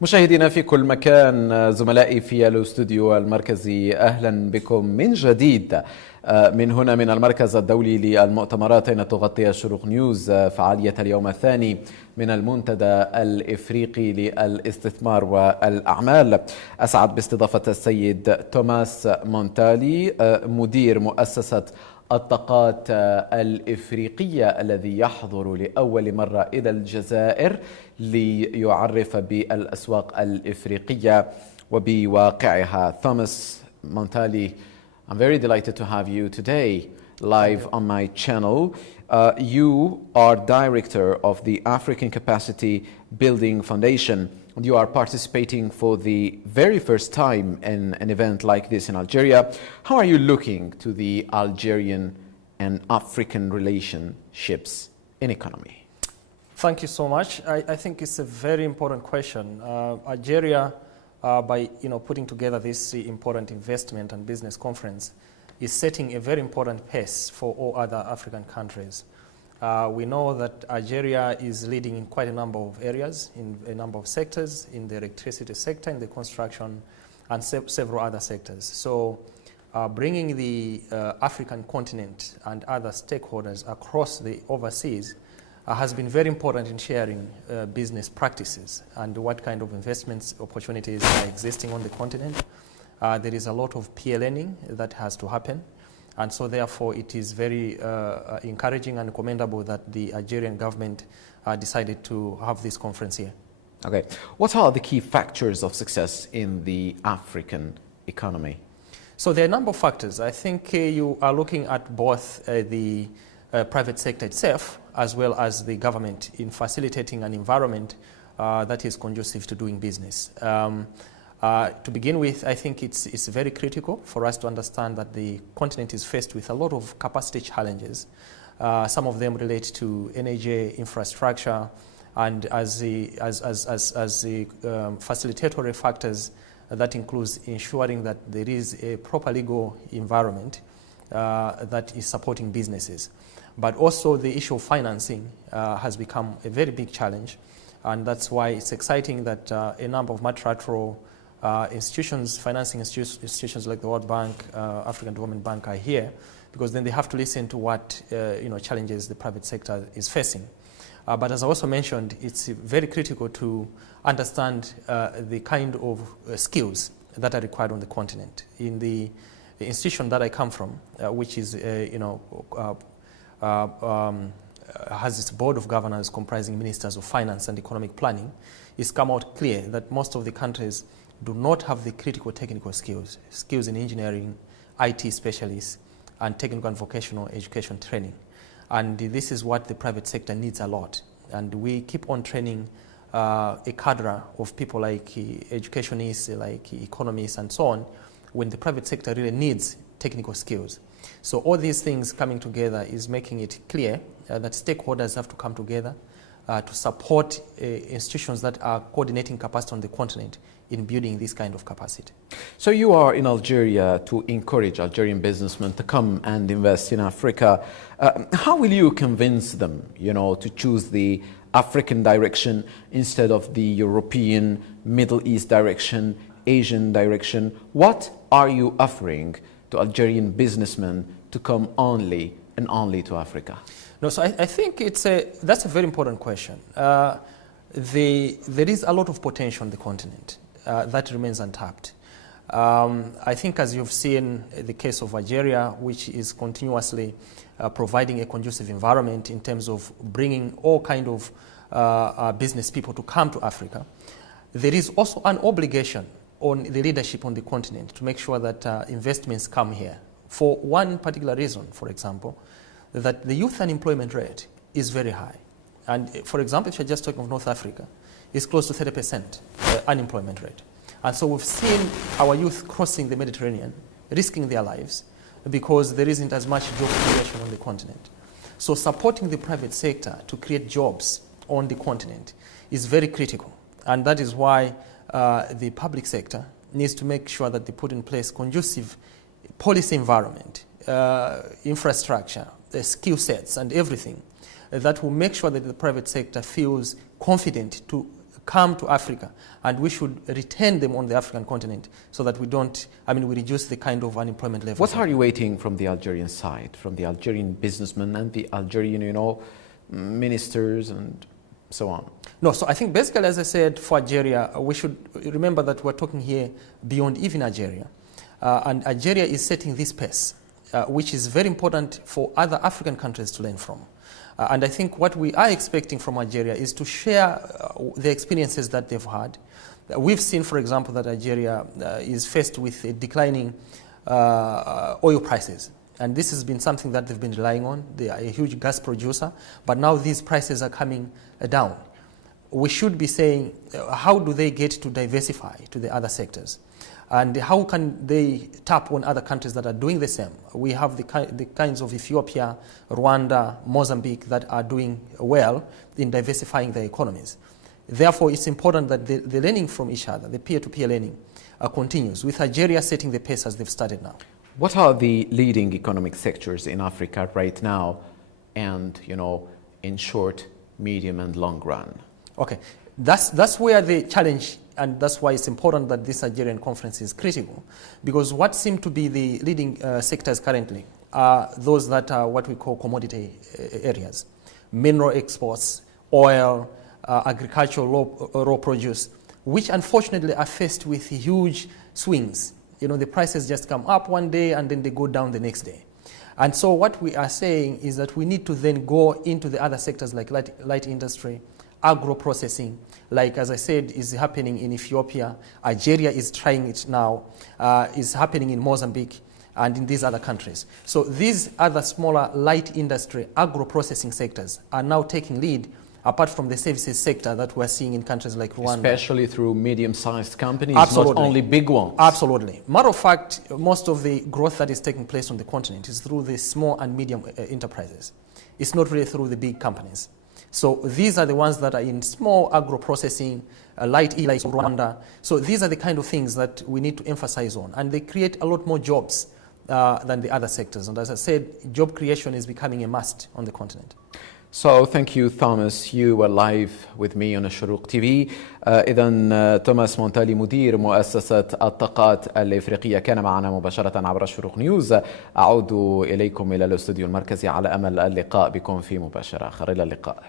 مشاهدينا في كل مكان، زملائي في الاستوديو المركزي، أهلا بكم من جديد من هنا من المركز الدولي للمؤتمرات، أين تغطي الشروق نيوز فعالية اليوم الثاني من المنتدى الافريقي للاستثمار والأعمال. أسعد باستضافة السيد توماس مونتالي، مدير مؤسسة الطاقات الإفريقية، الذي يحضر لأول مرة إلى الجزائر ليعرف بالأسواق الإفريقية وبواقعها. Thomas Montali, I'm very delighted to have you today live on my channel. You are director of the African Capacity Building Foundation, and you are participating for the very first time in an event like this in Algeria. How are you looking to the Algerian and African relationships in economy? Thank you so much. I think it's a very important question. Algeria, by putting together this important investment and business conference, is setting a very important pace for all other African countries. We know that Algeria is leading in quite a number of areas, in a number of sectors, in the electricity sector, in the construction, and several other sectors. So bringing the African continent and other stakeholders across the overseas has been very important in sharing business practices and what kind of investments opportunities are existing on the continent. There is a lot of peer learning that has to happen. And so therefore it is very encouraging and commendable that the Algerian government decided to have this conference here. Okay. What are the key factors of success in the African economy? So there are a number of factors. I think you are looking at both the private sector itself as well as the government in facilitating an environment that is conducive to doing business. To begin with, I think it's very critical for us to understand that the continent is faced with a lot of capacity challenges. Some of them relate to energy, infrastructure, and as the facilitatory factors, that includes ensuring that there is a proper legal environment that is supporting businesses. But also the issue of financing has become a very big challenge, and that's why it's exciting that a number of multilateral institutions, financing institutions like the World Bank, African Development Bank are here, because then they have to listen to what challenges the private sector is facing. But as I also mentioned, it's very critical to understand the kind of skills that are required on the continent. In the institution that I come from, which is has its board of governors comprising ministers of finance and economic planning, it's come out clear that most of the countries do not have the critical technical skills in engineering, IT specialists, and technical and vocational education training. And this is what the private sector needs a lot. And we keep on training a cadre of people like educationists, like economists, and so on, when the private sector really needs technical skills. So all these things coming together is making it clear that stakeholders have to come together to support institutions that are coordinating capacity on the continent in building this kind of capacity. So you are in Algeria to encourage Algerian businessmen to come and invest in Africa. How will you convince them, to choose the African direction instead of the European, Middle East direction, Asian direction? What are you offering to Algerian businessmen to come only to Africa? No, so I think that's a very important question. There is a lot of potential on the continent that remains untapped. I think, as you've seen the case of Algeria, which is continuously providing a conducive environment in terms of bringing all kind of business people to come to Africa, there is also an obligation on the leadership on the continent to make sure that investments come here. For one particular reason, for example, that the youth unemployment rate is very high. And for example, if you're just talking of North Africa, it's close to 30% unemployment rate. And so we've seen our youth crossing the Mediterranean, risking their lives, because there isn't as much job creation on the continent. So supporting the private sector to create jobs on the continent is very critical. And that is why the public sector needs to make sure that they put in place conducive policy environment, infrastructure, the skill sets and everything that will make sure that the private sector feels confident to come to Africa, and we should retain them on the African continent so that we reduce the kind of unemployment level. What are you waiting from the Algerian side, from the Algerian businessmen and the Algerian, ministers and so on? No, so I think basically, as I said, for Algeria, we should remember that we're talking here beyond even Algeria. And Algeria is setting this pace, which is very important for other African countries to learn from. And I think what we are expecting from Algeria is to share the experiences that they've had. We've seen, for example, that Algeria is faced with declining oil prices. And this has been something that they've been relying on. They are a huge gas producer, but now these prices are coming down. We should be saying, how do they get to diversify to the other sectors? And how can they tap on other countries that are doing the same? We have the kinds of Ethiopia, Rwanda, Mozambique that are doing well in diversifying their economies. Therefore, it's important that the learning from each other, the peer-to-peer learning, continues, with Algeria setting the pace as they've started now. What are the leading economic sectors in Africa right now and, in short, medium and long run? Okay, that's where the challenge, and that's why it's important that this Algerian conference is critical, because what seem to be the leading sectors currently are those that are what we call commodity areas: mineral exports, oil, agricultural raw produce, which unfortunately are faced with huge swings. The prices just come up one day and then they go down the next day. And so what we are saying is that we need to then go into the other sectors like light industry, agro-processing, like, as I said, is happening in Ethiopia. Algeria is trying it now, is happening in Mozambique and in these other countries. So these other smaller light industry, agro-processing sectors are now taking lead, apart from the services sector that we're seeing in countries like Rwanda. Especially through medium-sized companies, Absolutely. Not only big ones. Absolutely. Matter of fact, most of the growth that is taking place on the continent is through the small and medium enterprises. It's not really through the big companies. So these are the ones that are in small agro-processing, light like Rwanda. So these are the kind of things that we need to emphasize on. And they create a lot more jobs than the other sectors. And as I said, job creation is becoming a must on the continent. So thank you, Thomas. You were live with me on الشروق TV. إذن توماس مونتالي مدير مؤسسة الطاقات الإفريقية كان معنا مباشرة عبر الشروق نيوز. أعود إليكم إلى الاستوديو المركزي على أمل اللقاء بكم في مباشرة آخر. إلى اللقاء.